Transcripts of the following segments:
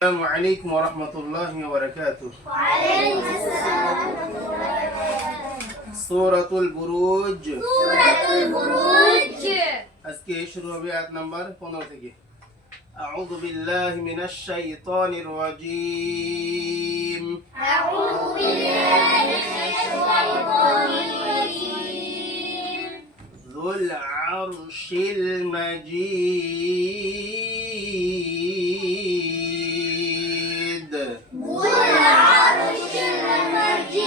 السلام عليكم ورحمة الله وبركاته. وعليكم السلام ورحمة الله وبركاته. سورة البروج. سورة البروج. আজকে শুরু হবে আয়াত নাম্বার 15 থেকে। أعوذ بالله من الشيطان الرجيم. أعوذ بالله من الشيطان الرجيم. ذو العرش المجيد. ذو العرش المجيد.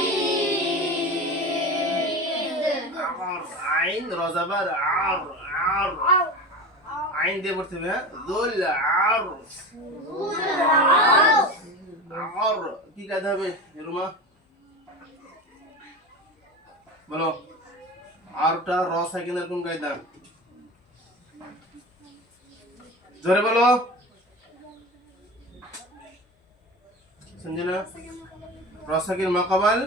عر عين رزبر عر عر عين দিয়ে পড়তে হবে হ্যাঁ ذو العرش ذو العرش. عر কি কাজ হবে রুমা বলো আরটা র সাকিনের কোন কায়দা জোরে বলো সঞ্জনা র সাকিন মাকাবাল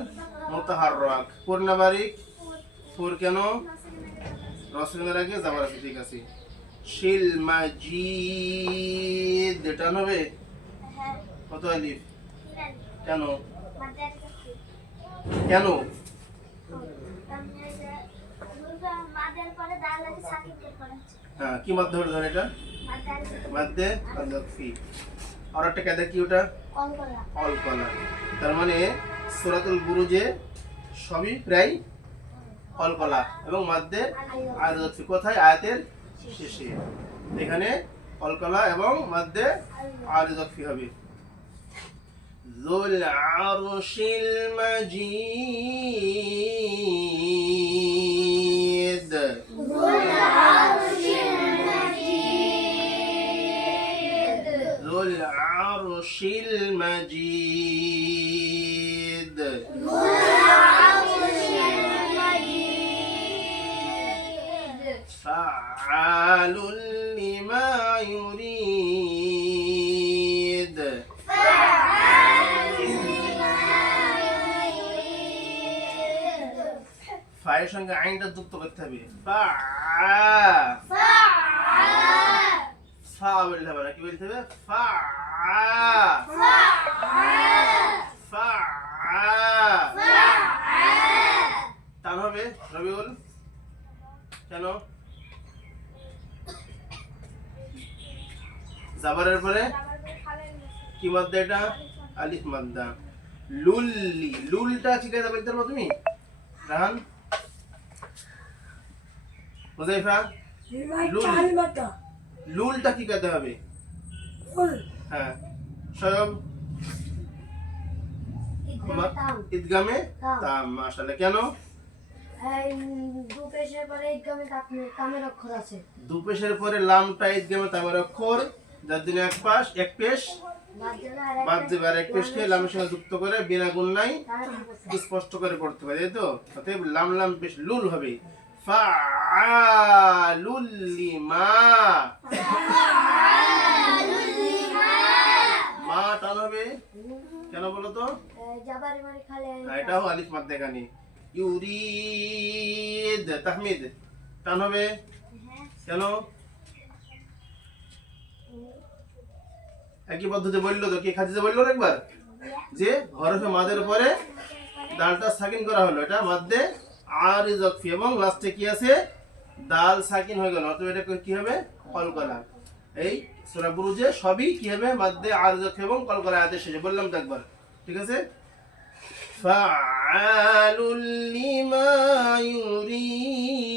মুতাহাররাক পূর্ণ বারিক পুর কেন র সাকিনের আগে জাবার আছে ঠিক আছে শিল মাজিদ এটা হবে কত আলিফ কেন কেন হ্যাঁ কি মধ্য ধরে এটা মধ্যে আদফি আর একটা কায়দা কি ওটা কলকলা তার মানে সূরাতুল বুরুজে সবই প্রায় কলকলা এবং মধ্যে আদফি কোথায় আয়াতের শেষে এখানে কলকলা এবং মধ্যে আদফি হবে যুল আরশিল মাজিদ ذو العرش المجيد فعال لما يريد ফায়ের সঙ্গে আইনটা যুক্ত করতে হবে ফা বলতে হবে না কি বলতে হবে টান হবে রবিউল কেন জাবারের পরে কি মাদ্দা এটা আলিফ মাদ্দা লুল্লি লুলটা ঠিক আছে বলতে পারো তুমি রাহান মুজাইফা লুলটা কি করতে হবে হ্যাঁ সয়ব ঈদগামে তাম মাশাআল্লাহ কেন দু পেশের পরে ঈদগামে তামের অক্ষর আছে দু পেশের পরে লামটা ঈদগামে তামের অক্ষর যার দিনে এক পেশ বাদ দেবে আর এক পেশকে লামের সঙ্গে যুক্ত করে বিনা গুণনায় স্পষ্ট করে পড়তে হবে তাই তো অতএব লাম লাম পেশ লুল হবে ফাআলুল লিমা মা টান হবে কেন বলো তো জাবারে মানে খালে এটাও আলিফ মাদ দেখানি ইউরিদ তাহমিদ টান হবে কেন একই পদ্ধতি বললো তো কি খাদিজা বললো একবার যে হরফে মাদের উপরে দালটা সাকিন করা হলো এটা মাদ্দে আরিজ ওয়াকফি এবং লাস্টে কি আছে দাল সাকিন হয়ে গেল অতএব এটা কি হবে কলকলা এই সূরা বুরুজে সবই কি হবে মাদ্দে আরিজ ওয়াকফি এবং কলকলা আয়াতের শেষে বললাম তো একবার ঠিক আছে ফাআলুল লিমা ইউরিদ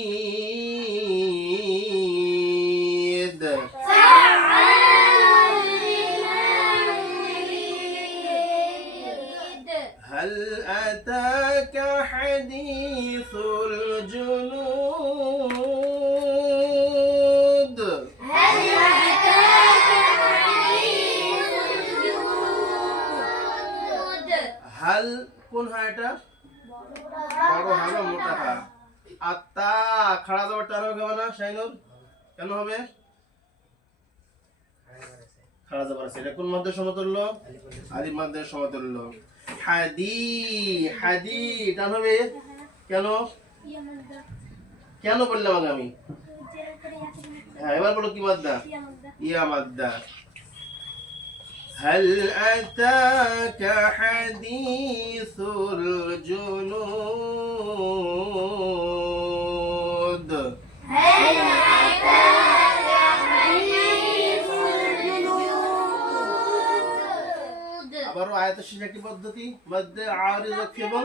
هل أتاك حديث الجنود هل কোন হয় এটা বড় হবে মোটা হয় আত্তা খাড়া যাবে টান হবে না শাইনুর কেন হবে খাড়া যাবার আছে এটা কোন মধ্যে সমতুল্য আলিফ মধ্যে সমতুল্য হাদি হাদি টান হবে কেন কেন বললাম আগে আমি হ্যাঁ এবার বলো কি মাদ্দা ইয়া মাদ্দা هل أتاك حديث الجنود هل أتاك حديث الجنود আবারও আয়াতের শেষে কি পদ্ধতি মধ্যে আরিজ এবং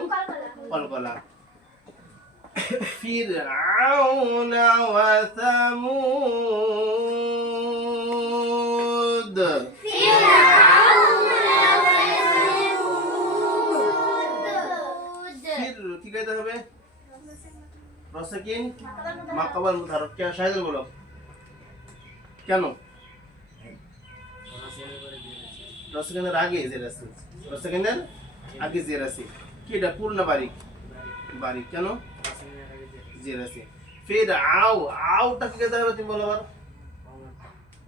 কলকলা ফিরআউন ওয়া সামুদ ফির কি কইতে হবে রসাকিন মাকাবাল মুতারক কে শাহিদুল বলো কেন রসাকিনের আগে জের আছে রসাকিনের আগে জের আছে কি এটা পূর্ণ বারিক বারিক কেন জের আছে ফির আউটা কি কইতে হবে তুমি বলো আবার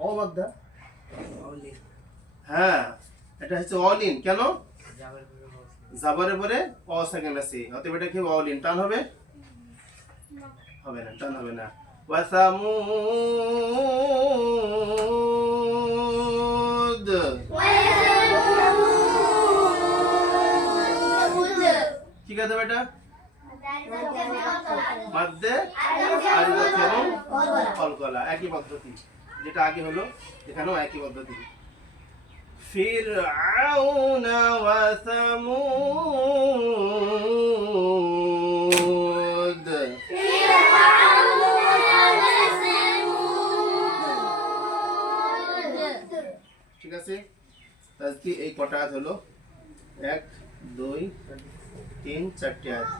ও মাদ্দা হ্যাঁ এটা হচ্ছে অলিন কেন জাবারের পরে অ সেকেন্ড আছে অতএব এটা কি অলিন টান হবে হবে না টান হবে না ওয়াসামুদ কি কথা বেটা মধ্যে আরিজ এবং কলকলা একই পদ্ধতি যেটা আগে হলো এখানেও একই পদ্ধতি ফিরআউন ওয়া সামুদ ঠিক আছে আজকে এই কটা আয়াত হলো 1 2 3 4টি আয়াত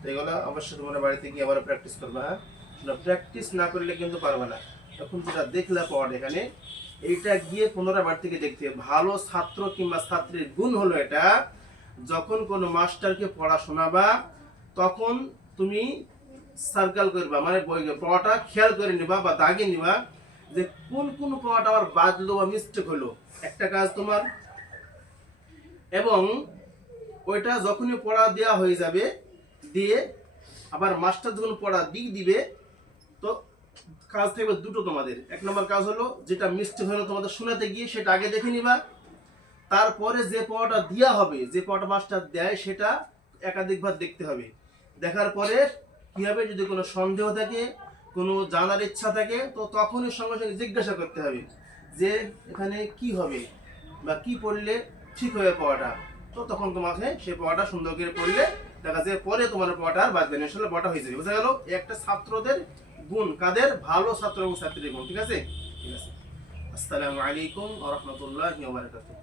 তো এগুলো অবশ্যই তোমরা বাড়িতে গিয়ে আবার প্র্যাকটিস করবে হ্যাঁ প্র্যাকটিস না করলে কিন্তু পারবে না এখন যেটা দেখলা পড় এখানে এইটা গিয়ে 15 বার থেকে দেখতে হবে ভালো ছাত্র কিংবা ছাত্রীর গুণ হলো এটা যখন কোনো মাস্টারকে পড়া শোনাবা তখন তুমি সার্কেল করবা মানে পড়াটা খেয়াল করে নিবা বা দাগে নিবা যে কোন কোন পড়াটা আবার বাদলো বা মিস্টেক হলো একটা কাজ তোমার এবং ওইটা যখনই পড়া দেওয়া হয়ে যাবে দিয়ে আবার মাস্টার যখন পড়া দিবে তো কাজ থাকবে দুটো তোমাদের এক নম্বর কাজ হলো যেটা মিস্টেক হলো তোমাদের শোনাতে গিয়ে সেটা আগে দেখে নিবা তারপরে যে পড়াটা দেওয়া হবে যে পড়াটা মাস্টার দেয় সেটা একাধিকবার দেখতে হবে দেখার পরে কি হবে যদি কোনো সন্দেহ থাকে কোনো জানার ইচ্ছা থাকে তো তখনই সঙ্গে সঙ্গে জিজ্ঞাসা করতে হবে যে এখানে কি হবে বা কি পড়লে ঠিক হবে পড়াটা তো তখন তোমাকে সেই পড়াটা সুন্দর করে পড়লে দেখা যায় পরে তোমার পড়াটা আর বাদ দেয় আসলে পড়াটা হয়ে যাবে বুঝা গেল একটা ছাত্রদের গুণ কাদের ভালো ছাত্র এবং ছাত্রীদের গুণ ঠিক আছে আসসালামু আলাইকুম ওয়া রাহমাতুল্লাহি ওয়া বারাকাতুহু